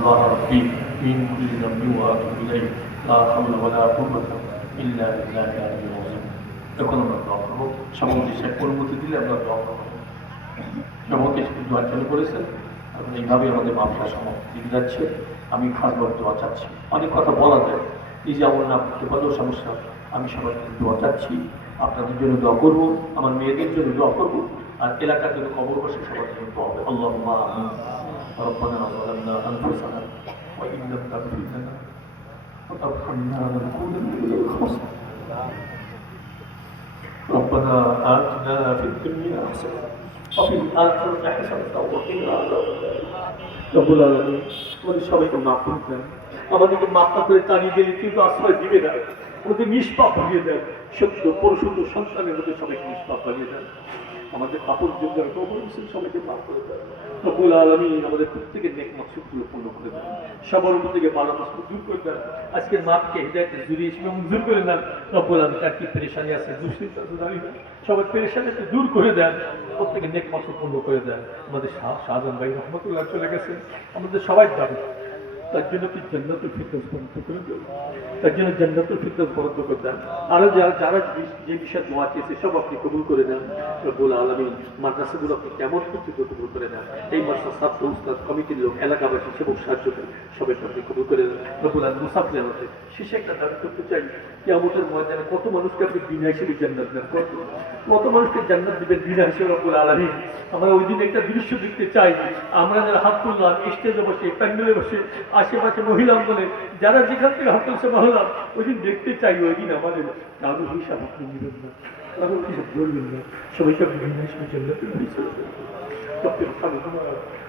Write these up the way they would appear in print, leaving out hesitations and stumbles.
الله ربي من كل ذنب وأتوب إليه لا حول ولا قوة إلا بالله العلي العظيم এখন আমরা দোয়া করবো সভাপতি সাহেব অনুমতি দিলে আমরা দোয়া করবো সভাপতি দোয়া চালু করেছেন এখন এইভাবে আমাদের মামলা সমাপ্তি দিতে যাচ্ছে আমি খাসভাবে দোয়া চাচ্ছি অনেক কথা বলা যায় এই যে আমার নাম বিপদেও সমস্যা আমি সবার কাছে দোয়া চাচ্ছি আপনাদের জন্য দোয়া করবো আমার মেয়েদের জন্য দোয়া করবো আর এলাকার জন্য খবর বসে সবার জন্য দোয়া হবে আল্লাহুম্মা আমিন ربنا ظلمنا أنفسنا وإن لم تغفر لنا وترحمنا لنكونن من الخاسرين ربنا آتنا في الدنيا حسنة وفي الآخرة حسنة وقنا عذاب النار رب العالمين আমাদের সবাইকে মাফ করে দেন আমাদেরকে মাফ না করে তাড়িয়ে দিলে কিন্তু আশ্রয় দিবে না ওদের নিষ্পাপ হয়ে দেন সত্য পরিশুদ্ধ সন্তানের মধ্যে সবাইকে নিষ্পাপ হয়ে দেন আমাদের কাপড় জন্য সবাইকে মাফ করে দেন রব্বুল আলামিন আমাদের প্রত্যেকের নেক মাকসুদগুলো পূর্ণ করে দেন সবার উপর থেকে বালা মুসিবত দূর করে দেন আজকের মাপকে হিদায়াতের জুড়িয়ে এসে মঞ্জুর করে দেন রব্বুল আলামিন তার কি পেরেশানি আছে দুশ্চিন্তা সবার পেরেশানিকে দূর করে দেন প্রত্যেকের নেক মাকসুদ পূর্ণ করে দেন আমাদের শাহজাহান ভাই রহমতুল্লাহ চলে গেছেন আমাদের সবাই দাবি তার জন্য কি জান্নাতুল ফিরদৌস বরাদ্দ করে দেন তার জন্য জান্নাতুল ফিরদৌস বরাদ্দ করে দেন আরো যারা যে বিষয়ে দোয়া চেয়েছে সব আপনি কবুল করে দেন রব্বুল আলামিন মাদ্রাসাগুলো আপনি কেমন কিছু কবুল করে দেন এই মাদ্রাসা ছাত্র উস্তাদ কমিটির লোক এলাকাবাসী সেবক সাহায্য করেন সবাইকে আপনি কবুল করে দেন রব্বুল আলামিন মুসাফির হতে শেষে একটা দাবি করতে চাই কিয়ামতের ময়দানে কত মানুষকে আপনি বিনা হিসেবে জান্নাত দেন কত মানুষকে জান্নাত দিবেন বিনা হিসেবে রব্বুল আলামিন আমরা ওই দিন একটা দৃশ্য দেখতে চাই আমরা যারা হাত তুললাম স্টেজে বসে প্যান্ডেলে বসে আশেপাশে মহিলা অঙ্গনে যারা যেখান থেকে হাত তুলছে মহলাম ওই দিন দেখতে চাই ওই দিন আমাদের কারো হিসাব আপনি নেবেন না কারো হিসাব বলবেন না সবাইকে আপনি বিনা হিসেবে জান্নাতে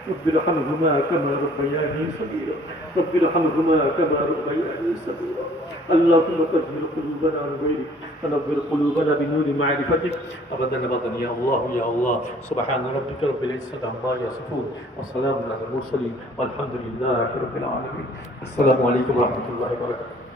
رب ارحمهما كما ربياني صغيرا رب ارحمهما كما ربياني صغيرا اللهم طهر قلوبنا عن غيرك ونور قلوبنا بنور معرفتك أبدا أبدا يا الله يا الله سبحان ربك رب العزة عما يصفون وسلام على المرسلين والحمد لله رب العالمين السلام عليكم ورحمة الله وبركاته